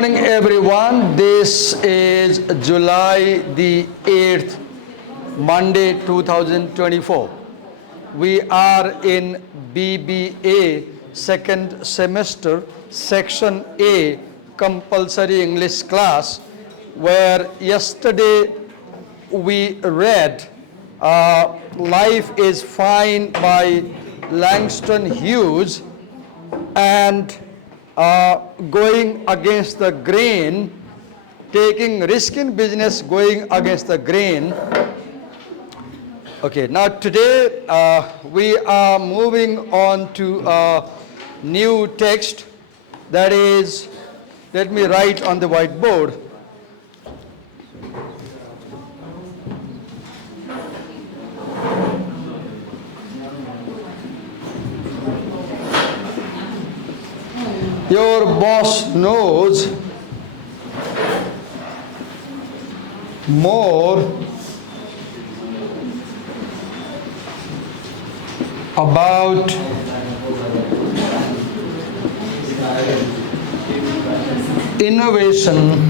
morning, everyone. This is July the 8th, Monday 2024. We are in BBA second semester, section A, compulsory English class, where yesterday we read Life is Fine by Langston Hughes, and going against the grain, taking risk in business, going against the grain. Okay, now today we are moving on to a new text, that is, let me write on the whiteboard. Your boss knows more about innovation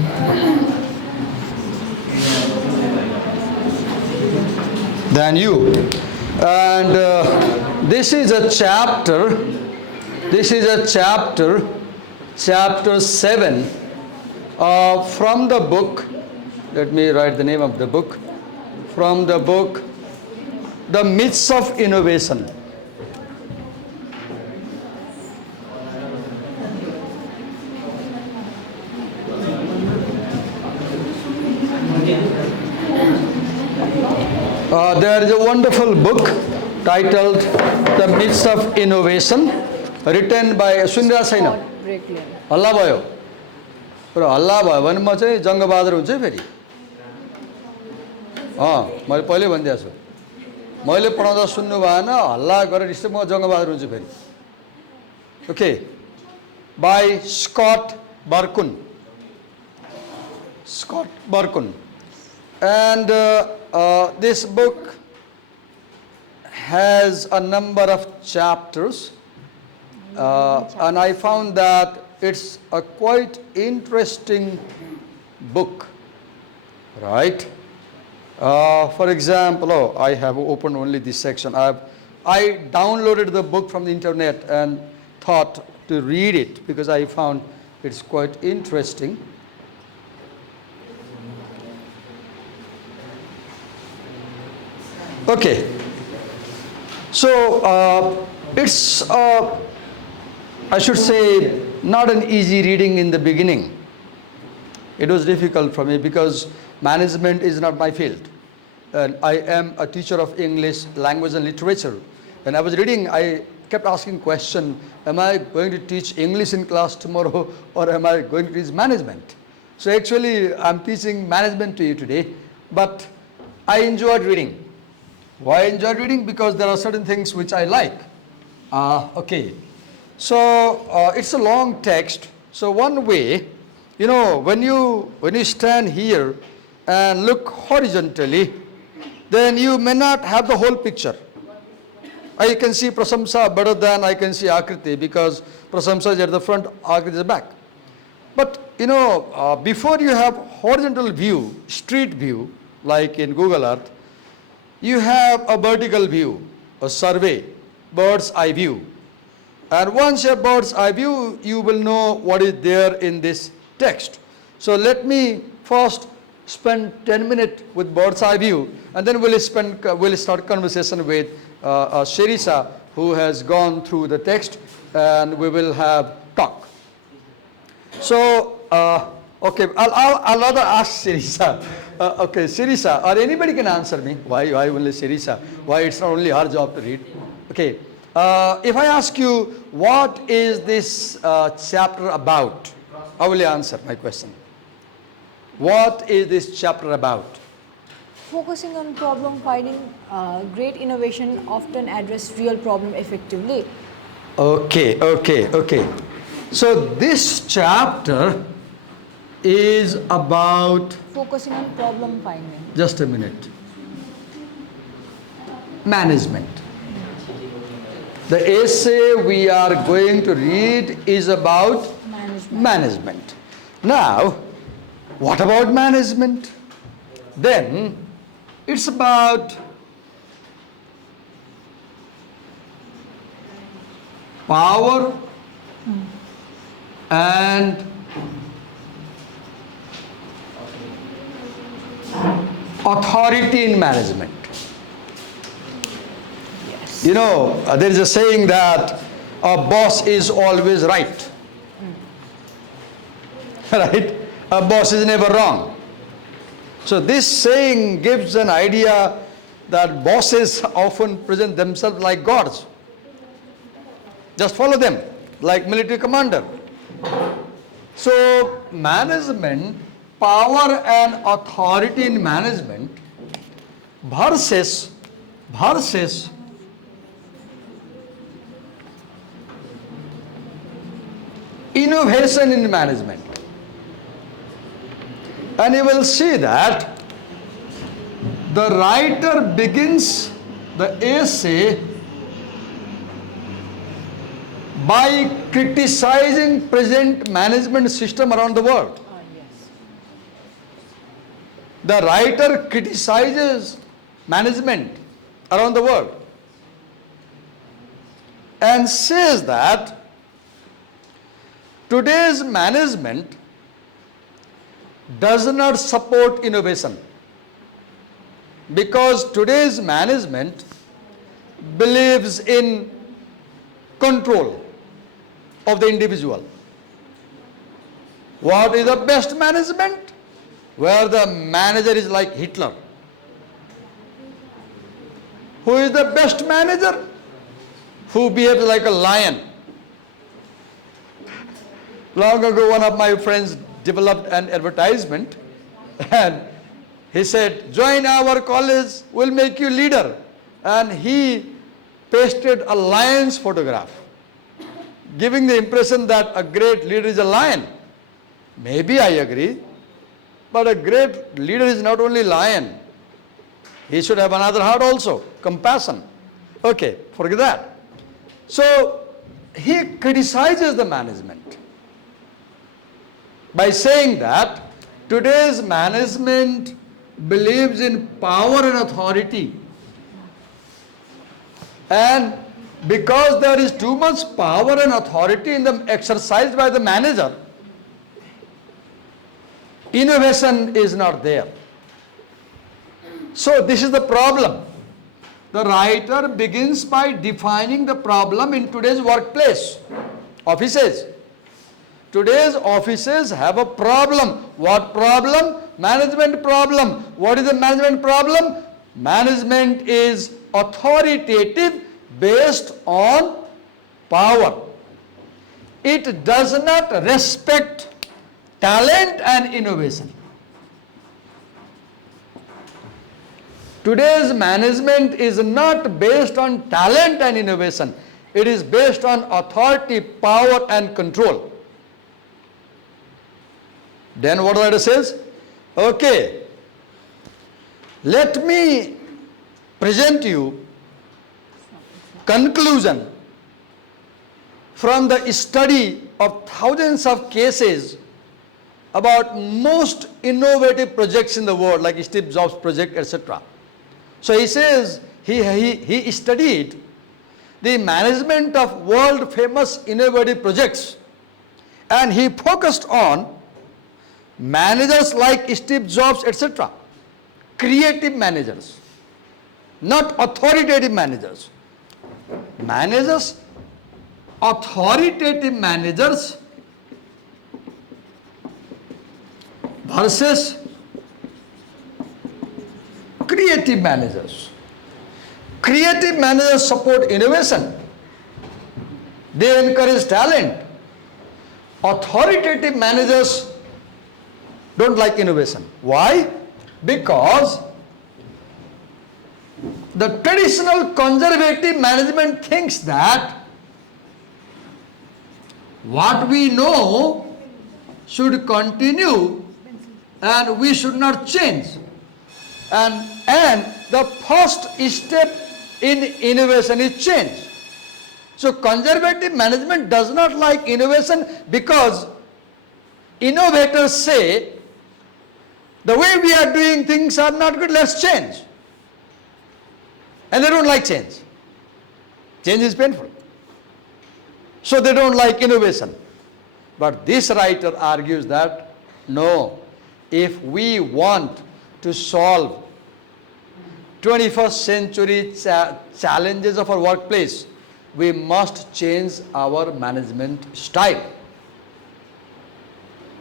than you. And this is a chapter, chapter 7 from the book, let me write the name of the book, from the book, The Myths of Innovation. There is a wonderful book titled The Myths of Innovation, written by सुनिरहेको छैन हल्ला भयो र हल्ला भयो भने म चाहिँ जङ्गबहादुर हुन्छु फेरि मैले पहिले भनिदिएको छु मैले पढाउँदा सुन्नु भएन हल्ला गरेर यस्तो म जङ्गबहादुर हुन्छु फेरि okay bye Scott Berkun and this book has a number of chapters and I found that it's a quite interesting book, right? For example, I have opened only this section. I downloaded the book from the internet and thought to read it because I found it's quite interesting. Okay, so it's I should say not an easy reading in the beginning. It was difficult for me because management is not my field. And I am a teacher of English, language and literature. When I was reading, I kept asking question, am I going to teach English in class tomorrow or am I going to teach management? So actually, I'm teaching management to you today, but I enjoyed reading. Why I enjoyed reading? Because there are certain things which I like. Okay. So it's a long text. So one way, you know, when you stand here and look horizontally, then you may not have the whole picture. I can see Prasamsa better than I can see Akriti because Prasamsa is at the front, Akriti is the back. But you know, before you have horizontal view, street view, like in Google Earth, you have a vertical view, a survey, bird's eye view. And once you have bird's eye view, you will know what is there in this text. So let me first spend 10 minutes with bird's eye view, and then we'll start conversation with Shirisa, who has gone through the text, and we will have talk. So, okay, I'll rather ask Shirisa. Okay, Shirisa, or anybody can answer me. Why only Shirisa? Why it's not only her job to read? Okay. If I ask you, what is this chapter about? How will you answer my question? What is this chapter about? Focusing on problem finding, great innovation often address real problem effectively. Okay. So this chapter is about... Focusing on problem finding. Just a minute. Management. The essay we are going to read is about management. Now, what about management? Then it's about power and authority in management. Yes. You know, there is a saying that a boss is always right. Right? A boss is never wrong. So this saying gives an idea that bosses often present themselves like gods. Just follow them, like military commander. So management, power and authority in management versus innovation in management. And you will see that the writer begins the essay by criticizing present management system around the world. Yes. The writer criticizes management around the world and says that today's management does not support innovation because today's management believes in control of the individual. What is the best management? Where the manager is like Hitler. Who is the best manager? Who behaves like a lion. Long ago, one of my friends developed an advertisement and he said, join our college, we'll make you leader. And he pasted a lion's photograph, giving the impression that a great leader is a lion. Maybe I agree, but a great leader is not only lion. He should have another heart also, compassion. Okay, forget that. So he criticizes the management by saying that today's management believes in power and authority. And because there is too much power and authority in the exercised by the manager, innovation is not there. So this is the problem. The writer begins by defining the problem in today's workplace, offices. Today's offices have a problem. What problem? Management problem. What is the management problem? Management is authoritative based on power. It does not respect talent and innovation. Today's management is not based on talent and innovation. It is based on authority, power and control. Then what the writer says? Okay, let me present you conclusion from the study of thousands of cases about most innovative projects in the world, like Steve Jobs project, etc. So he says he studied the management of world famous innovative projects and he focused on managers like Steve Jobs, etc. Creative managers, not authoritative managers. Managers, authoritative managers versus creative managers. Creative managers support innovation. They encourage talent. Authoritative managers don't like innovation. Why? Because the traditional conservative management thinks that what we know should continue and we should not change. And the first step in innovation is change. So conservative management does not like innovation because innovators say, the way we are doing things are not good, let's change. And they don't like change. Change is painful. So they don't like innovation. But this writer argues that, no, if we want to solve 21st century challenges of our workplace, we must change our management style.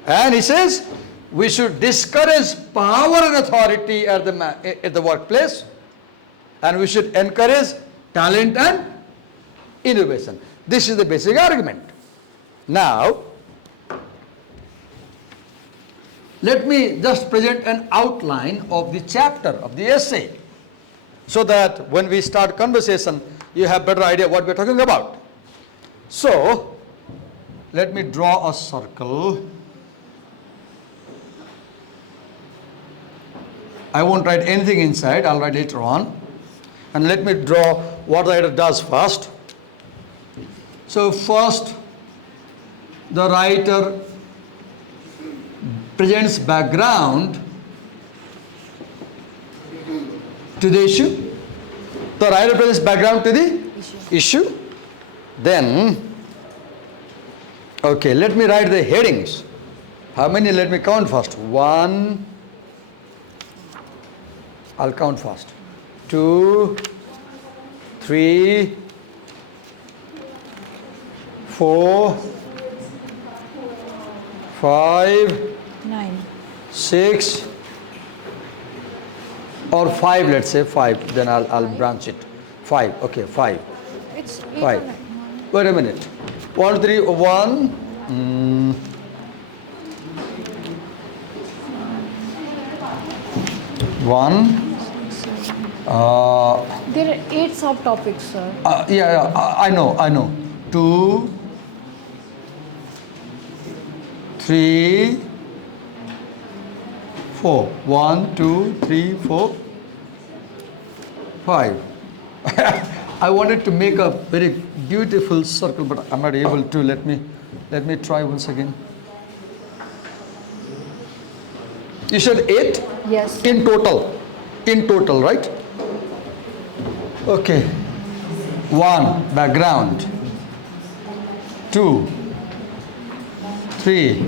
And he says, we should discourage power and authority at the workplace, and we should encourage talent and innovation. This is the basic argument. Now, let me just present an outline of the chapter, of the essay, so that when we start conversation, you have better idea what we're talking about. So, let me draw a circle. I won't write anything inside, I'll write later on. And let me draw what the writer does first. So first, the writer presents background to the issue. The writer presents background to the issue. Then, okay, let me write the headings. How many? Let me count first. 1, I'll count first. 2, 3, 4, 5, 9. 6, or 5, let's say 5, then I'll branch it. 5, okay, 5. It's 8 5. or 9. Wait a minute. 1, 3, 1. 1. There are 8 subtopics, sir. Yeah, I know. 2, 3, 4. 1, 2, 3, 4, 5. I wanted to make a very beautiful circle, but I'm not able to. Let me try once again. You said 8? Yes. In total, right? Okay. 1, background. 2, 3,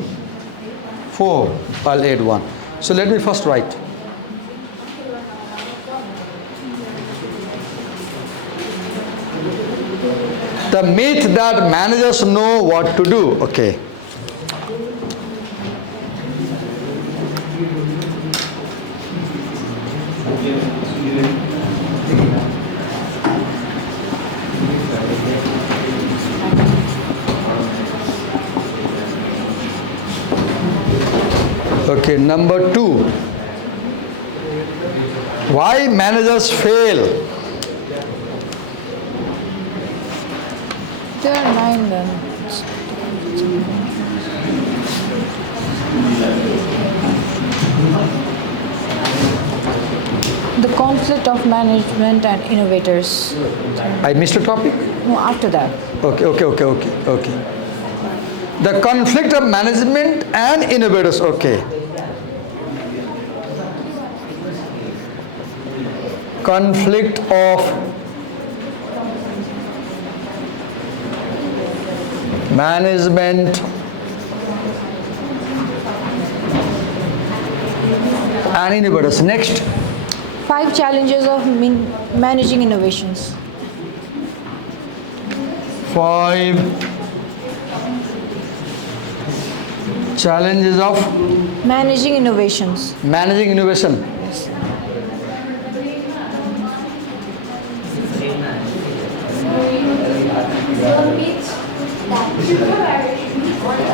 4. I'll add 1. So let me first write. The myth that managers know what to do. Okay. Okay, number 2. Why managers fail? There are 9 then. The conflict of management and innovators. I missed a topic? No, after that. Okay. The conflict of management and innovators. Okay. Conflict of management and innovators. Next. 5 challenges of managing innovations. 5 challenges of Managing innovations. managing innovation.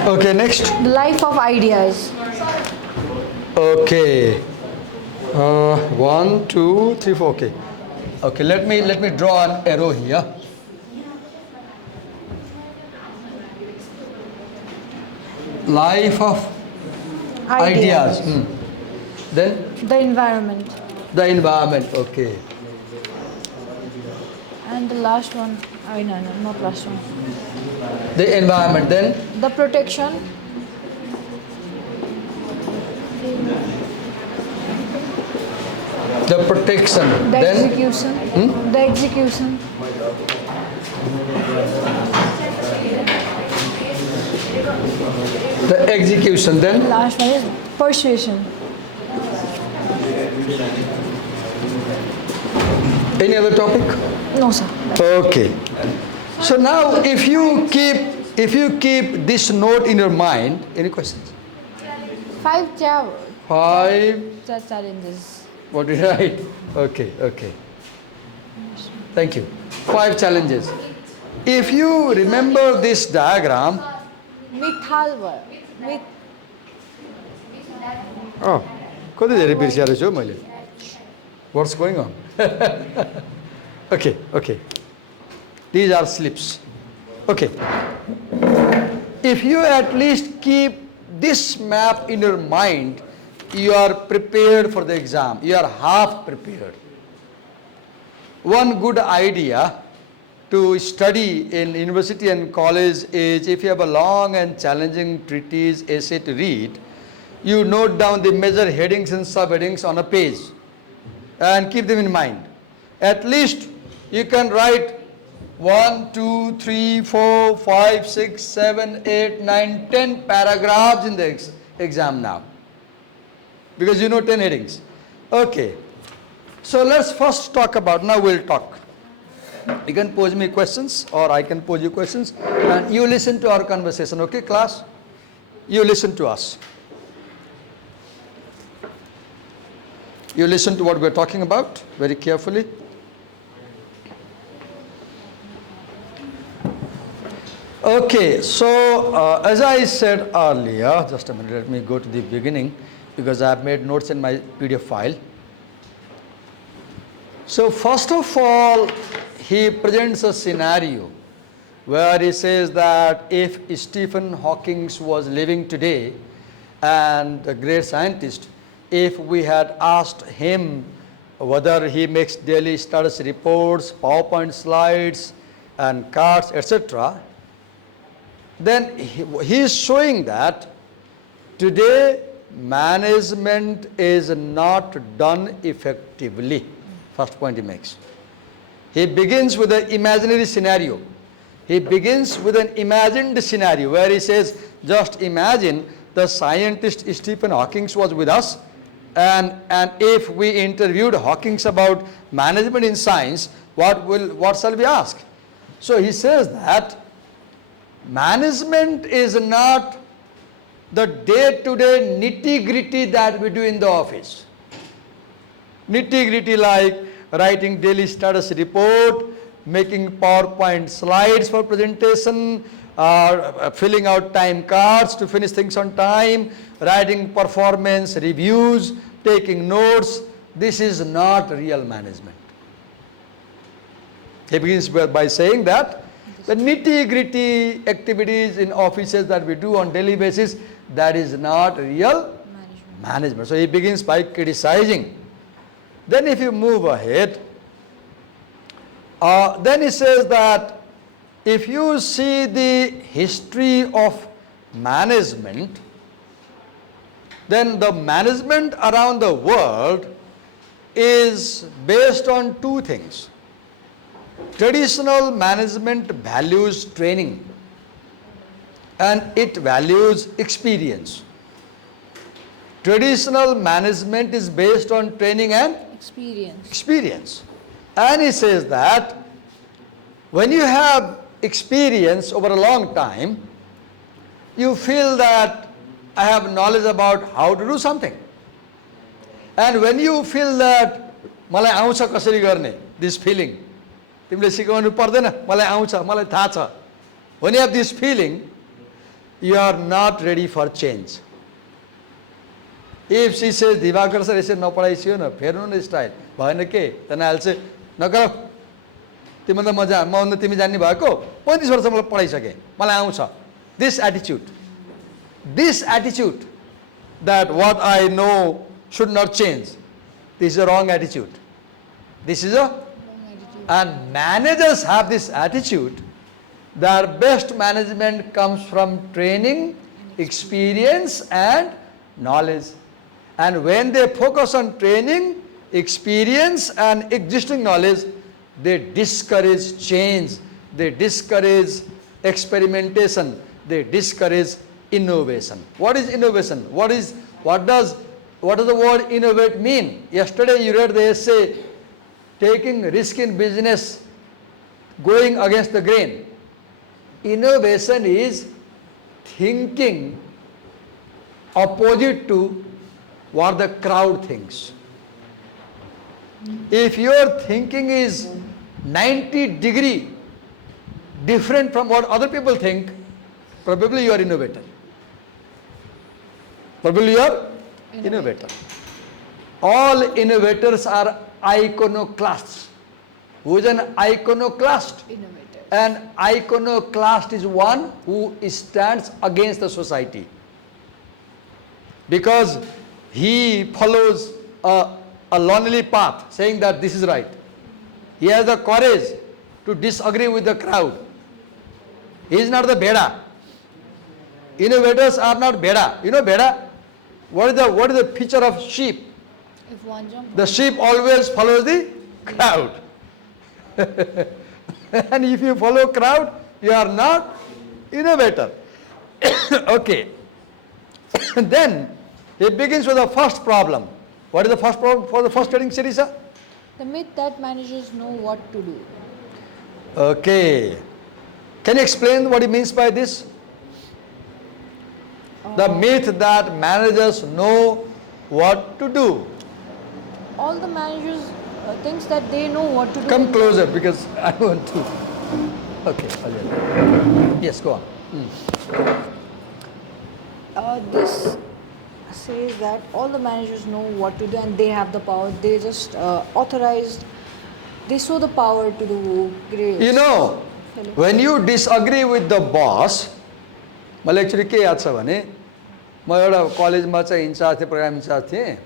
Okay, next. The life of ideas. Okay. 1, 2, 3, 4. Okay. Let me draw an arrow here. Life of ideas. Then The environment. the environment. Okay. And the last one. No, not last one. The environment. Then The protection The protection. The Then execution. The execution. the execution. Then Last one is persuasion. any other topic? No, sir. Okay. So now if you keep this note in your mind, any questions? Five challenges. What did I write? Okay. Thank you. 5 challenges. If you remember this diagram, Mithalva. oh, कति धेरै बिर्सिएर छु मैले. What's going on? Okay. These are slips. Okay. If you at least keep this map in your mind, you are prepared for the exam. You are half prepared. One good idea to study in university and college is, if you have a long and challenging treatise essay to read, you note down the major headings and subheadings on a page and keep them in mind. At least you can write 1, 2, 3, 4, 5, 6, 7, 8, 9, 10 paragraphs in the exam now, because you know 10 headings. Okay. So let's first talk about, now we'll talk. You can pose me questions or I can pose you questions and you listen to our conversation, okay class? You listen to us. You listen to what we're talking about very carefully. Okay, so as I said earlier, just a minute, let me go to the beginning because I have made notes in my PDF file. So first of all, he presents a scenario where he says that if Stephen Hawking was living today and a great scientist, if we had asked him whether he makes daily status reports, PowerPoint slides and cards, etc., then he is showing that today management is not done effectively. First point he makes. He begins with an imaginary scenario. He begins with an imagined scenario where he says, just imagine the scientist Stephen Hawking was with us, and if we interviewed Hawking about management in science, what shall we ask? So he says that management is not the day-to-day nitty-gritty that we do in the office. Nitty-gritty like writing daily status report, making PowerPoint slides for presentation, filling out time cards to finish things on time, writing performance reviews, taking notes. This is not real management. He begins by saying that the nitty-gritty activities in offices that we do on daily basis, that is not real management. So he begins by criticizing. Then if you move ahead, then he says that if you see the history of management, then the management around the world is based on two things. Traditional management values training and it values experience. Traditional management is based on training and experience. And he says that when you have experience over a long time, you feel that I have knowledge about how to do something. And when you feel that मलाई आउँछ कसरी गर्ने, this feeling, तिमीले सिकाउनु पर्दैन, मलाई आउँछ, मलाई थाहा छ. When you have this feeling, you are not ready for change. If she says, Divakar sir, यसरी नपढाइसियो न, फेर्नु न स्टाइल, भएन के, then I'll say, नगर, तिमीलाई म तिमी जान्ने भएको, 35 वर्ष मलाई पढाइसके, मलाई आउँछ. This attitude that what I know should not change, this is a wrong attitude. And managers have this attitude. Their best management comes from training, experience and knowledge. And when they focus on training, experience and existing knowledge, they discourage change, they discourage experimentation, they discourage innovation. What is innovation? What does the word innovate mean? Yesterday you read the essay, taking risk in business, going against the grain. Innovation is thinking opposite to what the crowd thinks. If your thinking is 90-degree different from what other people think, probably you are innovator. Probably you are innovator. All innovators are iconoclasts. Who is an iconoclast? Innovator. An iconoclast is one who stands against the society, because he follows a lonely path, saying that this is right. He has the courage to disagree with the crowd. He is not the Beda. Innovators are not Beda. You know Beda? What is the picture of sheep? If one jump, The sheep always follows the crowd. And if you follow crowd, you are not innovator. Okay. Then he begins with the first problem. What is the first problem for the first trading series, sir? the myth that managers know what to do. Okay. Can you explain what he means by this? The myth that managers know what to do. All the managers thinks that they know what to do. Come closer, because I want to. Okay. Yes, go on. This says that all the managers know what to do and they have the power. They just authorized. They show the power to the grades. You know, when you disagree with the boss, मलाई actually के याद छ भने म एउटा कलेजमा चाहिँ in-charge थिएँ, प्रोग्राम इन्चार्ज थिएँ।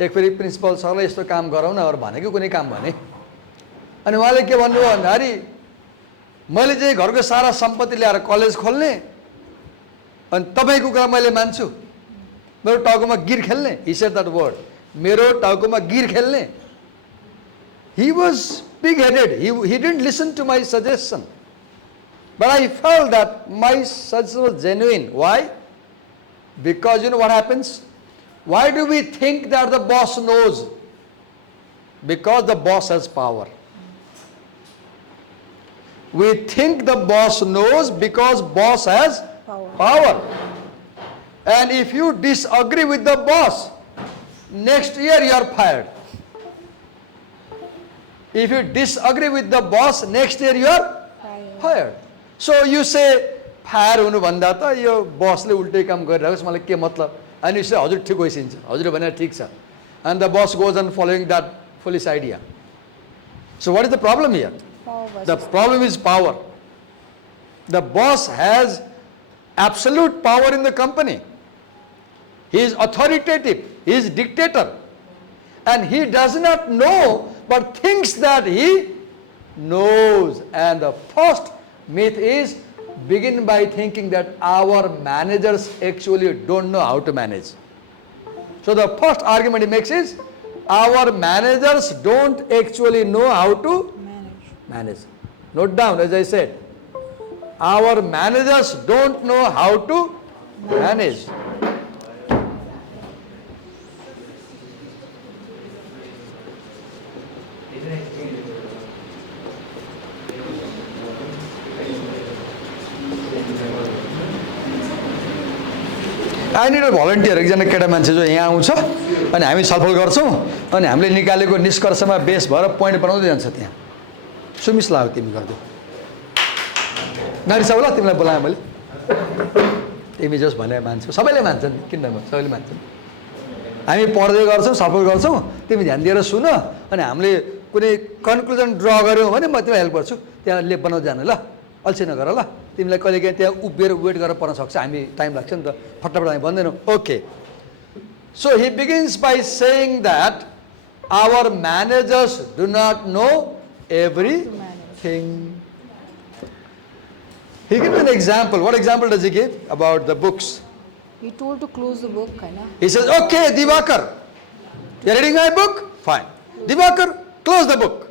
एक फेरि प्रिन्सिपल सरले यस्तो काम गराउँ न अरू भनेको कुनै काम भने, अनि उहाँले के भन्नुभयो भन्दाखेरि मैले चाहिँ घरको सारा सम्पत्ति ल्याएर कलेज खोल्ने अनि तपाईँको कुरा मैले मान्छु, मेरो टाउकोमा गिर खेल्ने, he said that word, मेरो टाउकोमा गिर खेल्ने. He was big-headed. He didn't listen to my suggestion. But I felt that my suggestion was genuine. Why? Because you know what happens? Why do we think that the boss knows? Because the boss has power. We think the boss knows because boss has power. And if you disagree with the boss, next year you are fired. If you disagree with the boss, next year you are fired. So you say, fire हुनु भन्दा त यो बसले उल्टै काम गरिरहेको छ, मलाई के मतलब? And you say, हजुर ठिक होइसिन्छ, हजुरले भने ठिक छ. And the boss goes on following that foolish idea. So what is the problem here? The problem is power. The boss has absolute power in the company. He is authoritative, he is dictator. And he does not know but thinks that he knows. And the first myth is, begin by thinking that our managers actually don't know how to manage. So the first argument he makes is, our managers don't actually know how to manage. Note down, as I said, our managers don't know how to manage. I need a volunteer. एकजना केटा मान्छे जो यहाँ आउँछ अनि हामी छलफल गर्छौँ अनि हामीले निकालेको निष्कर्षमा बेस भएर पोइन्ट बनाउँदै जान्छ त्यहाँ. सुमिस लाग्यो तिमी गर्दै. नारी सबैलाई तिमीलाई बोलाएँ मैले. तिमी जस भने मान्छौ, सबैले मान्छन्, किन नभन्छ, सबैले मान्छन्. हामी पढ्दै गर्छौँ, छलफल गर्छौँ, तिमी ध्यान दिएर सुन अनि हामीले कुनै कन्क्लुजन ड्र गर्यौँ भने म तिमीलाई हेल्प गर्छु. त्यहाँ लेप बनाउँदै जानु ल, अल्छी नगर ल. तिमीलाई कहिलेकाहीँ त्यहाँ उभिएर वेट गरेर पढ्न सक्छ, हामी टाइम लाग्छ नि त, फटाफट हामी भन्दैनौँ. Okay. So he begins by saying that our managers do not know everything. He gives an example. What example does he give? About the books. He told to close the book, kind of. He says, okay, Divakar, you're reading my book? Fine. Divakar, close the book.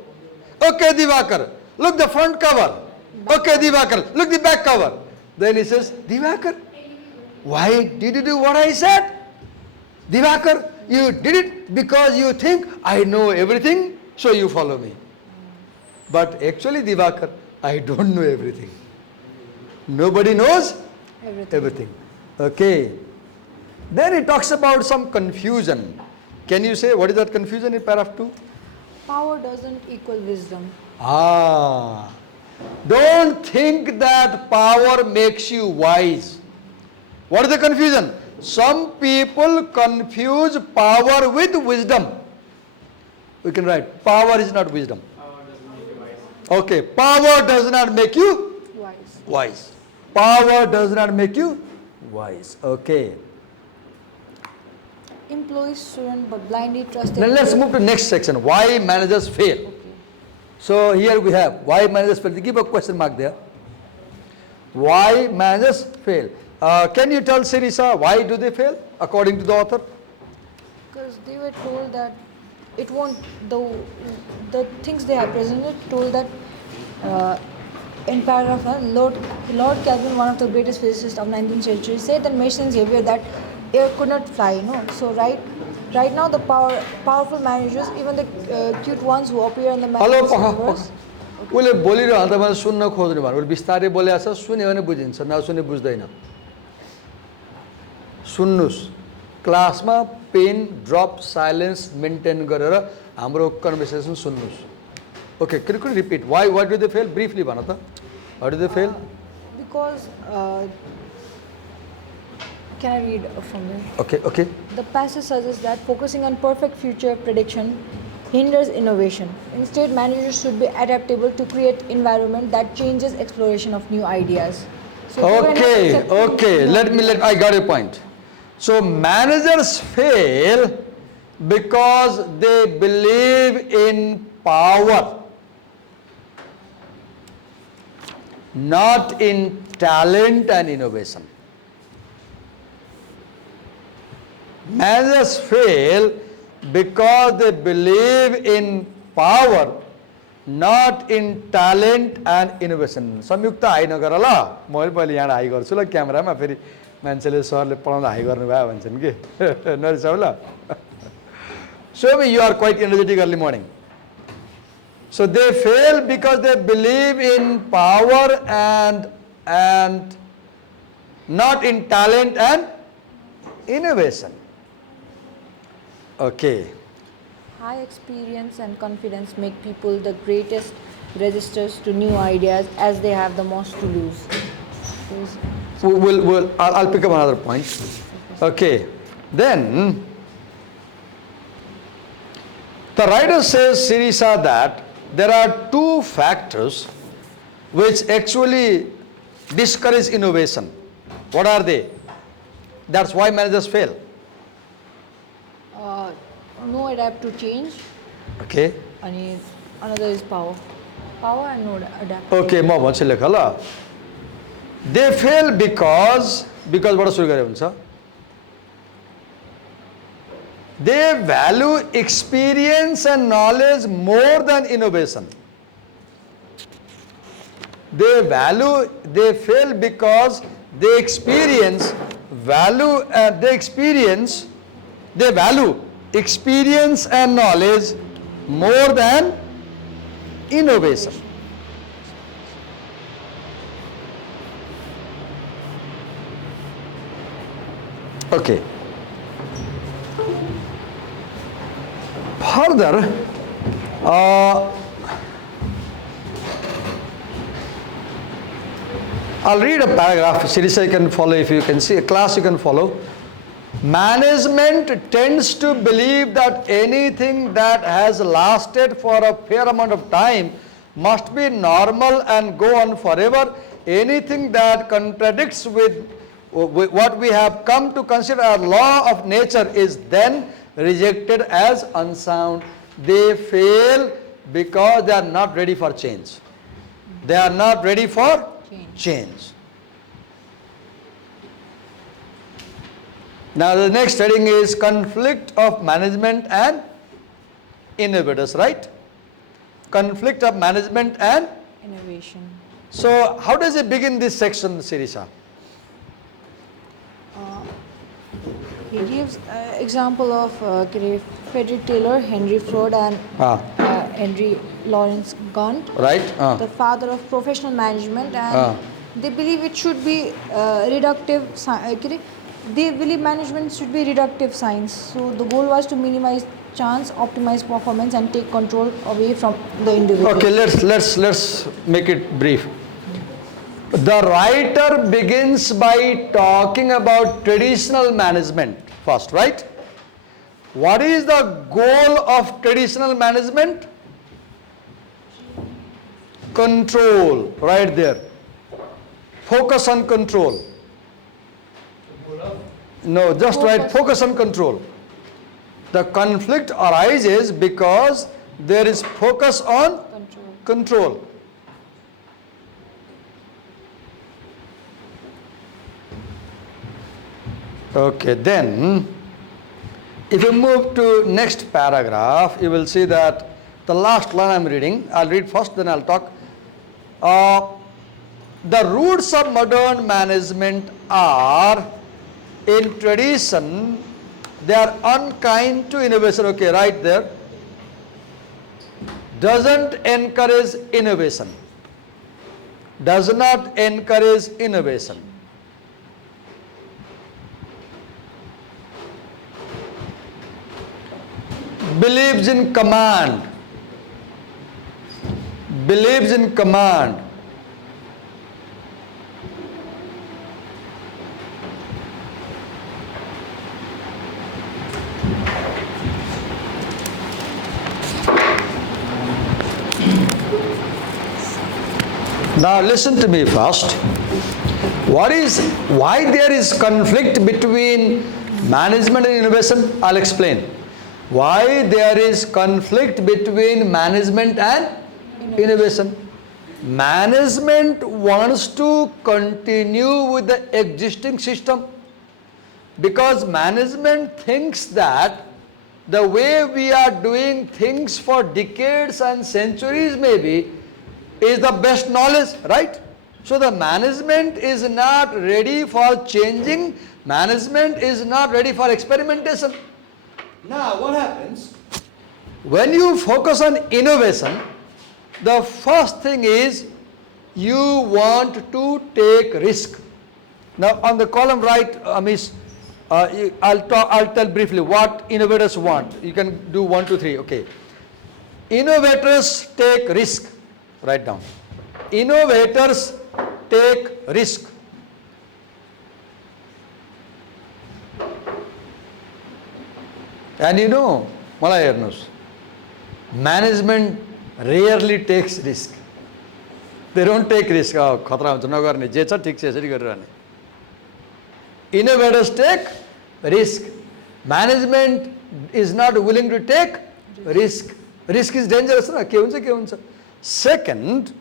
Okay, Divakar, look the front cover. Okay, Divakar, look the back cover. Then he says, Divakar, why did you do what I said? Divakar, you did it because you think I know everything, so you follow me. But actually, Divakar, I don't know everything. Nobody knows everything. Okay. Then he talks about some confusion. Can you say what is that confusion in paragraph 2? Power doesn't equal wisdom. Don't think that power makes you wise. What is the confusion? Some people confuse power with wisdom. We can write, power is not wisdom. Okay, power does not make you wise. Power does not make you wise. Okay. Employees shouldn't but blindly trust. Then let's move to next section. Why managers fail. Okay. So here we have why managers fail. Give a question mark there. Why managers fail. Can you tell Sirisa why do they fail according to the author? Because they were told that it won't, the things they have presented told that in paragraph 1, Lord Kelvin, one of the greatest physicists of 19th century, said that machines behavior that air could not fly. So right now the powerful managers, even the cute ones who appear in the managers numbers. उसले बोलिरहँदा मैले सुन्न खोज्नु भयो उसले बिस्तारै बोलेको छ सुन्यो भने बुझिन्छ नसुने बुझ्दैन सुन्नुस् क्लासमा पेन ड्रप साइलेन्स मेन्टेन गरेर हाम्रो कन्भर्सेसन सुन्नुस् okay could you repeat why do they fail briefly भन त why do they fail because can I read from there? Okay. The passage suggests that focusing on perfect future prediction hinders innovation. Instead, managers should be adaptable to create environment that changes exploration of new ideas. So I got a point. So managers fail because they believe in power, not in talent and innovation. Managers fail because they believe in power, not in talent and innovation. संयुक्त high नगर ल मैले पहिले यहाँ high गर्छु ल क्यामेरामा फेरि मान्छेले सरले पढाउँदा हाई गर्नुभयो भन्छन् कि नरिसाउ ल show me you are quite energetic early morning. So they fail because they believe in power and not in talent and innovation. Okay. High experience and confidence make people the greatest resistors to new ideas as they have the most to lose. I'll pick up another point. Okay. Then the writer says, Sirisa, that there are two factors which actually discourage innovation. What are they? That's why managers fail. No adapt to change. Okay. And another is power. Power and no adapt. Okay, म भन्छु लेख ल. They fail because बाट सुरु गरे हुन्छ. They value experience and knowledge more than innovation. They fail because they value experience and knowledge more than innovation. Okay. Further, I'll read a paragraph. Sirisa, you can follow if you can see. A class you can follow. Management tends to believe that anything that has lasted for a fair amount of time must be normal and go on forever. Anything that contradicts with what we have come to consider a law of nature is then rejected as unsound. They fail because they are not ready for change. They are not ready for change. Now the next heading is conflict of management and innovators, right? Conflict of management and Innovation. so how does it begin this section, Sirisha? He gives example of Frederick Taylor, Henry Ford, and Ah, Henry Lawrence Gaunt, right? the father of professional management, and Ah. they believe it should be reductive. They believe management should be reductive science. So the goal was to minimize chance, optimize performance, and take control away from the individual. Okay, let's make it brief. The writer begins by talking about traditional management first, right? What is the goal of traditional management? Control, right there. Focus on control. No, just write focus on control. The conflict arises because there is focus on control. Okay, then if you move to next paragraph, you will see that the last line I'm reading, I'll read first, then I'll talk. The roots of modern management are, in tradition, they are unkind to innovation. Okay, right there. Doesn't encourage innovation. Does not encourage innovation. Believes in command. Believes in command. Now listen to me first. Why there is conflict between management and innovation? I'll explain. Why there is conflict between management and innovation? Management wants to continue with the existing system because management thinks that the way we are doing things for decades and centuries maybe is the best knowledge, right? So the management is not ready for changing. Management is not ready for experimentation. Now what happens? When you focus on innovation, the first thing is you want to take risk. Now on the column right, I'll tell briefly what innovators want. You can do 1, 2, 3. Okay. Innovators take risk. Write down. Innovators take risk. And मलाई हेर्नुस्, management rarely takes risk. They don't take risk. खतरा हुन्छ नगर्ने, जे छ ठिक छ यसरी गरिरहने. Innovators take risk. Management is not willing to take risk. Risk is dangerous. के हुन्छ. Second,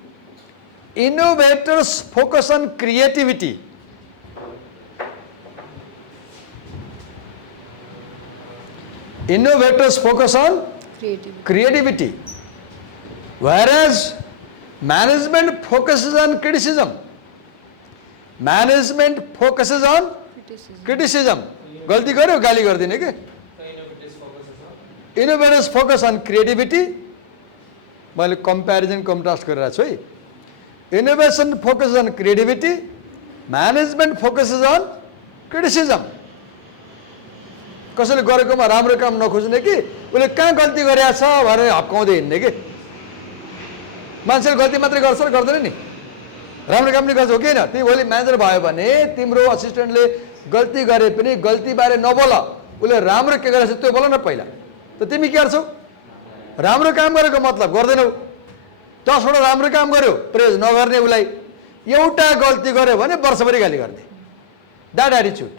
innovators focus on creativity. Innovators focus on creativity. Whereas management focuses on criticism. Management focuses on criticism. गल्ती गर्यो गाली गर्दिने के. Innovators focus on creativity. मैले comparison contrast गरिरहेको छु है. Innovation focuses on creativity. Management focuses on criticism. कसैले गरेकोमा राम्रो काम नखोज्ने कि उसले कहाँ गल्ती गरेको छ भनेर हप्काउँदै हिँड्ने कि. मान्छेले गल्ती मात्रै गर्छ र गर्दैन नि. राम्रो काम नि गर्छ हो किन? तिमी भोलि म्यानेजर भयो भने तिम्रो असिस्टेन्टले गल्ती गरे पनि गल्तीबारे नबोल. उसले राम्रो के गरेछ त्यो बोल न पहिला. त तिमी के गर्छौ? राम्रो काम गरेको मतलब गर्दैनौ. 10 वटा राम्रो काम गर्यो प्रेज नगर्ने उसलाई. एउटा गल्ती गर्यो भने वर्षभरि गाली गर्ने. That attitude.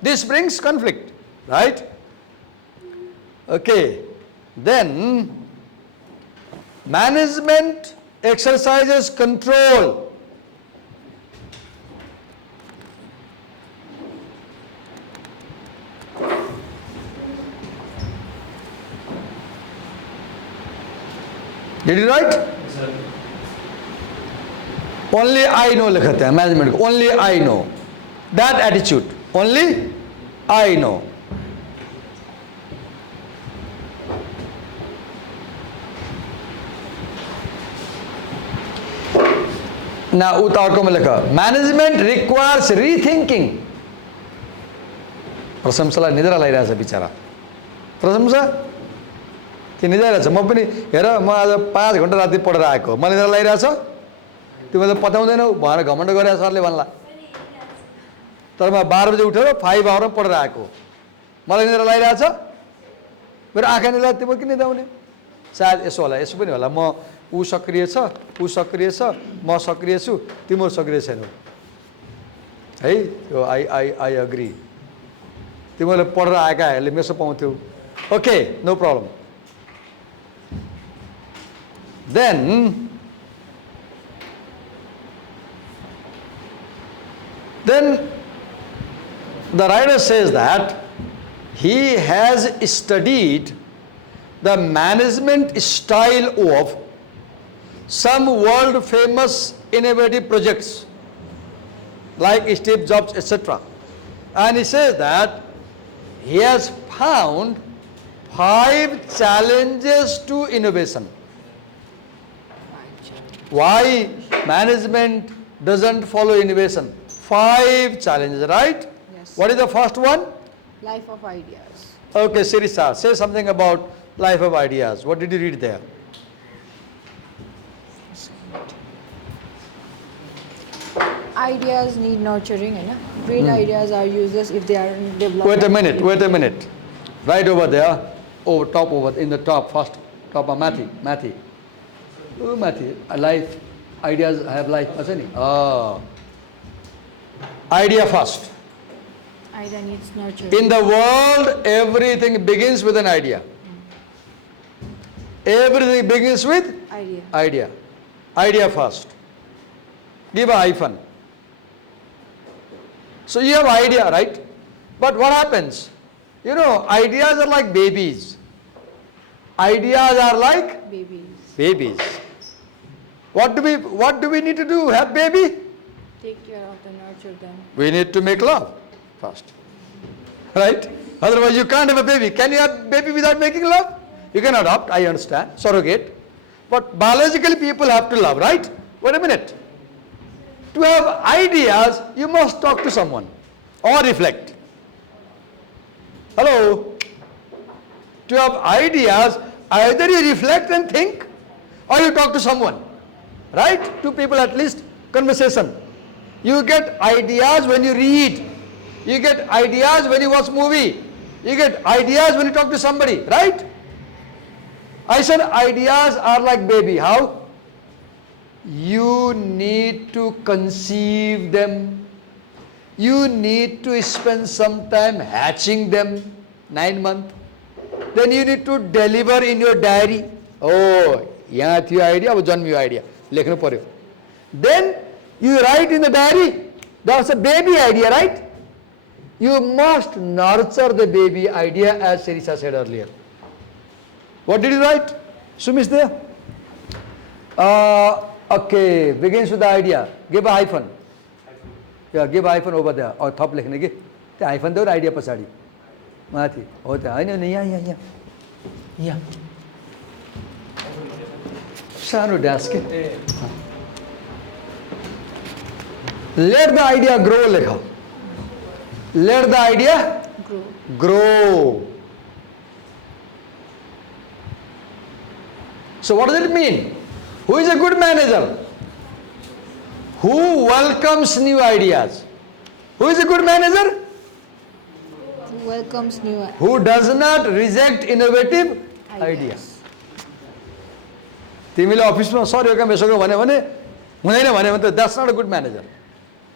This brings conflict. Right? Okay. Then management exercises control. Did you write? Only I know लेखा था management को. Only I know. That attitude. Only I know. Now उतार को में लिखा. Management requires rethinking. प्रशंसालाई निद्रा लागिरहेछ बिचारा. प्रशंसा त्यो निद्रा रहेछ. म पनि हेर म आज 5 घण्टा राति पढेर आएको. म निद्रा लागिरहेछ. तिमीले त पताउँदैनौ भनेर घमण्ड गरे सरले भन्ला. तर म 12 बजे उठेर 5 आवर पढेर आएको. मलाई निद्रा लागिरहेछ. मेरो आँखा निद्रा तिम्रो किन निद्रा आउने? सायद यसो होला, यसो पनि होला. म ऊ सक्रिय छ, ऊ सक्रिय छ, म सक्रिय छु, तिम्रो सक्रिय छैनौ. है त्यो आई एग्री. तिमीले पढेर आएकाहरूले मेसो पाउँथ्यौ. Okay, no problem. Then the writer says that he has studied the management style of some world famous innovative projects like Steve Jobs, etc. And he says that he has found 5 challenges to innovation. Why management doesn't follow innovation? 5 challenges, right? Yes. What is the first one? Life of ideas. Okay, Sirisa, say something about life of ideas. What did you read there? Ideas need nurturing, right? Great ideas are useless if they aren't developed. Wait a minute. Right over there, in the top, first, top of Matthew. Oh, Matthew, life, ideas have life, doesn't it? Oh. Idea first. Idea needs nurturing. In the world, everything begins with an idea. Everything begins with Idea. Idea first. Give a hyphen. So you have idea, right? But what happens? You know, ideas are like babies. Ideas are like babies. What do we need to do? Have baby? Take care of them, nurture them. We need to make love first. Right? Otherwise you can't have a baby. Can you have baby without making love? You can adopt, I understand, surrogate. But biologically people have to love, right? Wait a minute. To have ideas, you must talk to someone or reflect. Hello? To have ideas, either you reflect and think or you talk to someone. Right? 2 people at least, conversation. You get ideas when you read. You get ideas when you watch movie. You get ideas when you talk to somebody, right? I said ideas are like baby. How? You need to conceive them. You need to spend some time hatching them, 9 months. Then you need to deliver in your diary. Oh, यहाँ थियो idea, अब जन्मियो idea. लेख्नु पर्यो. Then you write in the diary, that's a baby idea, right? You must nurture the baby idea as Sirisa said earlier. What did you write? Sumish there? Okay, begins with the idea. Give a hyphen. Yeah, give a hyphen over there. Or thop लेख्ने के. त्यो hyphen देऊ idea पछाडि. माथि. हो त हैन नि यहाँ. सानो dash के. Let the idea grow लेख. Let the idea grow. So what does it mean? Who is a good manager? Who welcomes new ideas? Who is a good manager? Who welcomes new ideas. Who does not reject innovative ideas. तिमीले अफिसमा sir यो काम यसो गर्नु भन्यो भने हुँदैन भने त that's not a good manager.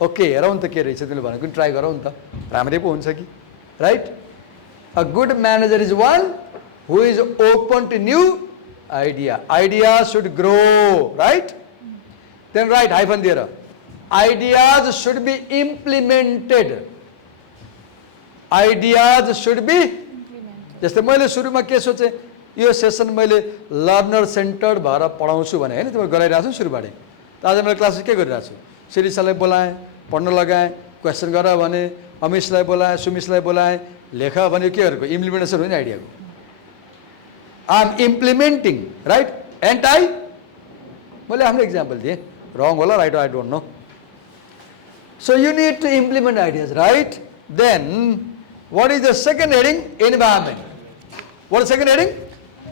Okay, हेरौँ त के रहेछ तिमीले भनेको नि ट्राई गरौँ नि त राम्रै पो हुन्छ कि, right? A good manager is one who is open to new idea. Ideas should grow, right? Then write hyphen there. Ideas should be implemented. Ideas should be. जस्तै मैले सुरुमा के सोचे यो सेसन मैले लर्नर सेन्टर्ड भएर पढाउँछु भने हैन तिम्रो गराइरहेको छु सुरुबाटै त आज मैले क्लास के गरिरहेको छु शिरीषालाई बोलाएँ पढ्न लगाएँ क्वेसन गर भने अमिशलाई बोलाएँ सुमिशलाई बोलाएँ लेख भने के गरेको इम्प्लिमेन्टेसन हो नि आइडियाको I am implementing right and I मैले आफ्नो इक्जाम्पल दिएँ रङ होला right I don't know so you need to implement ideas right then what is the second heading environment what is the second heading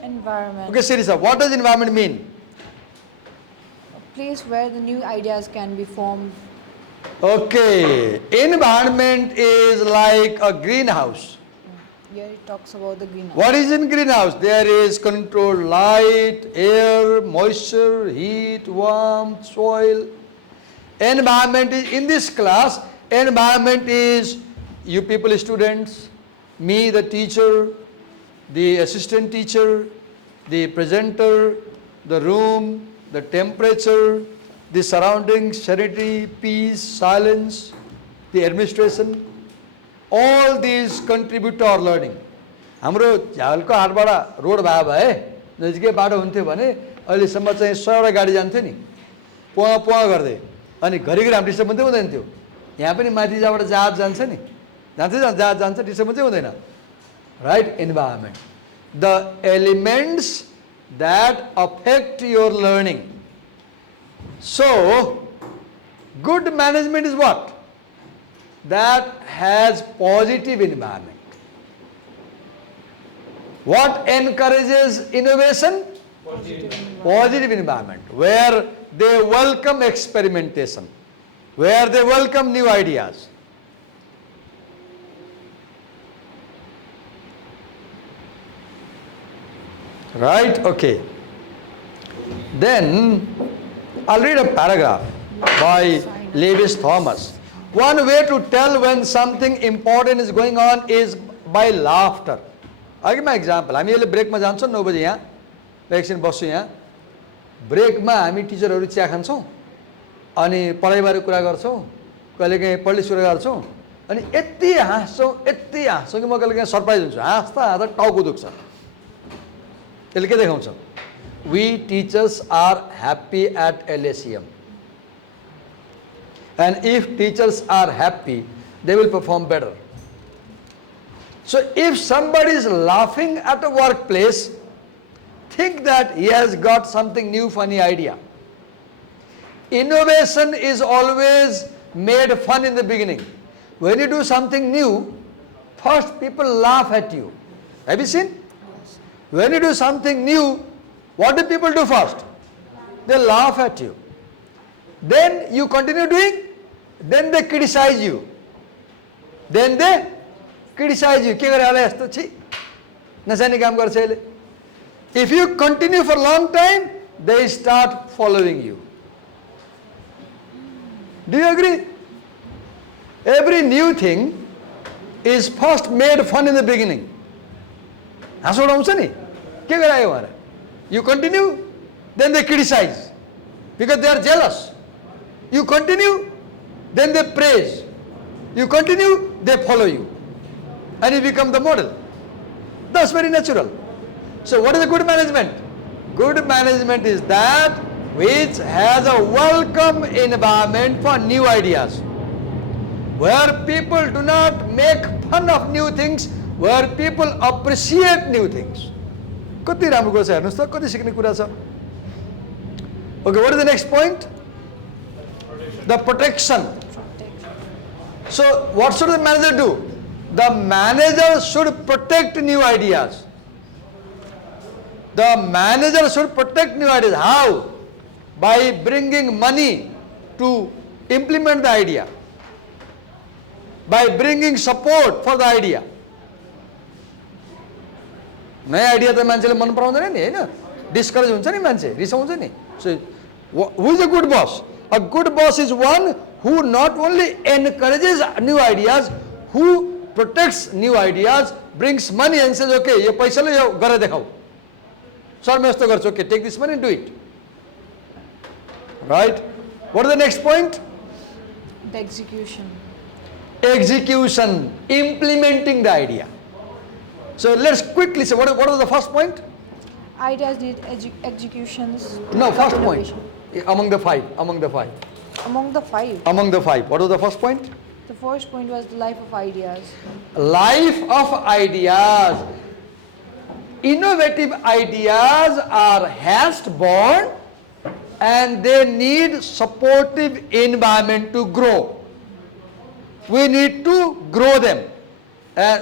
Environment. okay Sirisha what does environment mean A place where the new ideas can be formed. okay environment is like a greenhouse Here it talks about the greenhouse. what is in greenhouse there is controlled light air moisture heat warmth soil environment is in this class environment is you people students, me the teacher, the assistant teacher, the presenter, the room, the temperature, the surroundings, serenity, peace, silence, the administration, all these contribute to our learning. हाम्रो झ्यालको हाटबाट road भए भए नजिकै बाटो हुन्थ्यो भने अहिलेसम्म चाहिँ 100वटा गाडी जान्थ्यो नि पुवा पुवा गर्दै अनि घरिघरि हाम्रो डिस्टर्ब मात्रै हुँदैन थियो यहाँ पनि माथि जहाँबाट जहाज जान्छ नि जहाज जान्छ डिस्टर्ब चाहिँ हुँदैन right environment the elements that affect your learning so good management is what that ह्याज positive environment what encourages innovation positive environment where they welcome experimentation where they welcome new ideas right okay then I'll read a paragraph by Lewis Thomas one way to tell when something important is going on is by laughter अघि मा example हामी अहिले ब्रेकमा जान्छौँ 9 बजे यहाँ एकछिन बस्छु यहाँ ब्रेकमा हामी टिचरहरू चिया खान्छौँ अनि पढाइबारे कुरा गर्छौँ कहिलेकाहीँ पलिटिक्स कुरा गर्छौँ अनि यति हाँस्छौँ कि म कहिलेकाहीँ सरप्राइज हुन्छु हाँस्दा हाँस्दा टाउको दुख्छ त्यसले के देखाउँछ we teachers are happy at LSEM and if teachers are happy they will perform better So if somebody is laughing at a workplace, think that he has got something new, funny idea. Innovation is always made fun in the beginning. When you do something new, first people laugh at you. Have you seen? When you do something new, what do people do first? They laugh at you. Then you continue doing, then they criticize you. Then they criticize you. के गरे होला यस्तो छी नसानी काम गर्छ यसले if you continue for long time they start following you do you agree every new thing is first made fun in the beginning हाँसो उडाउँछ नि के गरायो उहाँले you continue then they criticize because they are jealous you continue then they praise you continue they follow you and you become the model. That's very natural. So what is the good management? Good management is that which has a welcome environment for new ideas. Where people do not make fun of new things, where people appreciate new things. कति राम्रो कुरा छ हेर्नुस् त कति सिक्ने कुरा छ Okay, what is the next point? The protection. So what should the manager do? The manager should protect new ideas. The manager should protect new ideas. How? By bringing money to implement the idea. By bringing support for the idea. नयाँ idea त मान्छेले मन पराउँदैन नि हैन discourage हुन्छ नि मान्छे रिसाउँछ नि So who is a good boss? A good boss is one who not only encourages new ideas, who protects new ideas, brings money and says, okay, ये पैसा लो यो गरेर देखाऊ सर मैं यस्तो गर्छु okay, take this money and do it. Right? What is the next point? The execution. Execution, implementing the idea. So let's quickly say, what was the first point? Ideas need executions. No, of first point. innovation. Among the five. Among the five. Among the five. What was the first point? The first point was the life of ideas. Life of ideas. Innovative ideas are hatched, born, and they need supportive environment to grow. We need to grow them.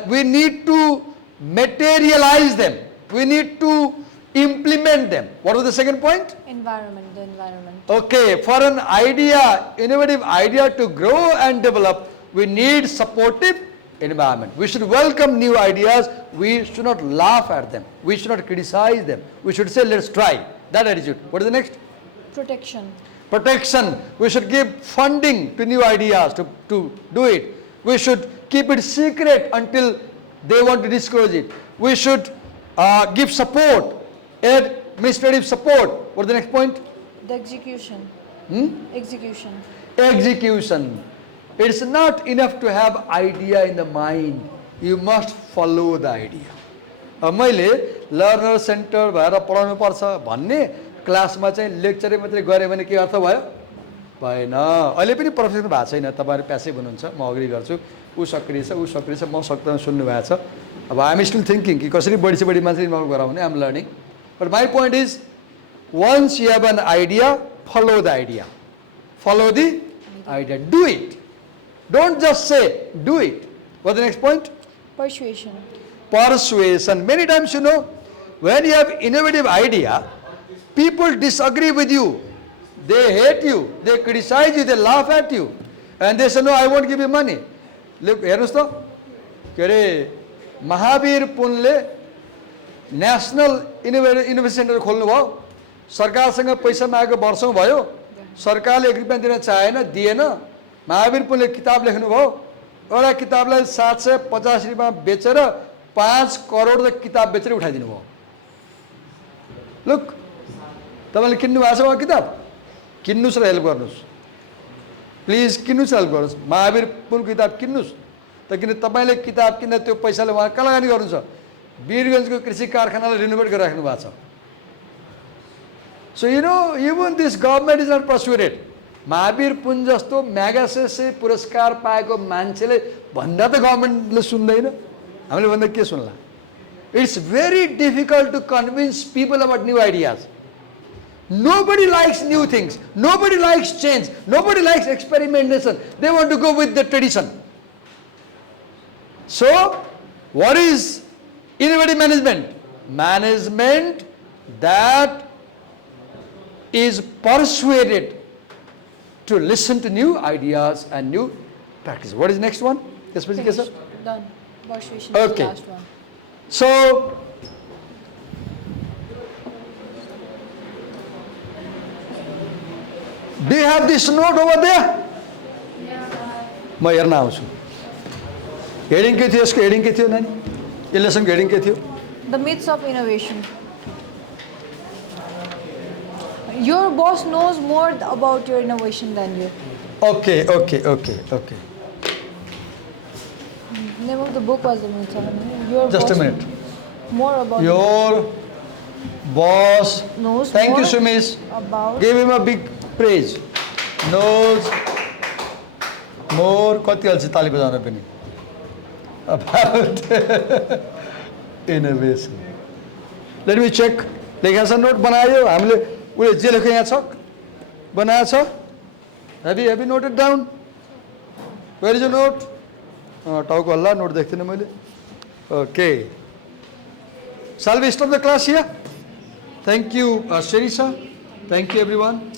We need to materialize them. We need to implement them. What was the second point? The environment. Okay, for an idea, innovative idea to grow and develop, we need supportive environment. We should welcome new ideas. We should not laugh at them. We should not criticize them. We should say, let's try. That attitude. What is the next? Protection. We should give funding to new ideas to do it. We should keep it secret until they want to disclose it. We should give support, administrative support. What is the next point? The execution. Execution. It's not enough to have idea in the mind. You must follow the idea. मैले learner centre भएर पढाउनु पर्छ भन्ने क्लासमा चाहिँ लेक्चरै मात्रै गरे भने के अर्थ भयो? भएन। अहिले पनि प्रोफेसर भएको छैन, तपाईहरु प्यासिभ हुनुहुन्छ, म अग्री गर्छु। उ सक्रिय छ, म सक्दैन सुन्नु भएको छ। अब आई एम स्टिल थिंकिङ कि कसरी बढी से बढी मान्छे इन्भल्भ गराउने, I am learning. But my point is once you have an idea, follow the idea. Follow the idea. Do it. Don't just say, do it. What's the next point? Persuasion. Many times, when you have innovative idea, people disagree with you. They hate you. They criticize you. They laugh at you. And they say, no, I won't give you money. Look, हेर्नुस् त के अरे Mahavir पुनले national innovation centre खोल्नु भयो, सरकारसँग पैसा मागेको वर्षौं भयो, सरकारले 1 रुपैयाँ दिन चाहेन, दिएन। महावीर पुनले किताब लेख्नु भयो, एउटा किताबलाई 750 रुपैयाँ बेचेर 5 करोड द किताब बेचेर उठाइदिनु भयो। लुक, तपाईले किन्नु भएको छ उहाँ किताब? किन्नुस् र हेल्प गर्नुस्। प्लिज किन्नुस्, हेल्प गर्नुस्। महावीर पुन किताब किन्नुस्। त किन तपाईले किताब किन्दा त्यो पैसाले उहाँ कहाँ लगानी गर्नुहुन्छ? वीरगञ्जको कृषि कारखानालाई रिनोभेट गरिराख्नु भएको छ। So even this government is not persuaded. Mahavir पुन जस्तो म्यागासेसे पुरस्कार पाएको मान्छेले भन्दा त गभर्नमेन्टले सुन्दैन, हामीले भन्दा के सुन्ला? It's very difficult to convince people about new ideas. Nobody likes new things. Nobody likes change. Nobody likes experimentation. They want to go with the tradition. So, what is innovative management? Management that is persuaded to listen to new ideas and new practice. What is the next one? Yes, please. Finished. Done. Persuasion is the last one. So, do you have this note over there? म हेर्न आउँछु। Heading के थियो यसको? Heading के थियो नानी? यो लेसनको heading के थियो? The myths of innovation. Your boss knows more about your innovation than you. Okay. Name of the book was the myths of innovation. Your Just a boss minute. More about Your boss knows Thank more you, Sumis. about Give him a big praise. Knows more. कति हाल्छ ताली बजाउन पनि? About innovation. Let me check. लेखेको छ note बनायो हामीले? उसले जे लेख्यो यहाँ छ? बनाएको छ? Have you noted down? Where is your note? टाउको हल्ला, नोट देख्थिनँ मैले। Okay. Shall we stop the class here? Thank you, Sherisa. Thank you, everyone.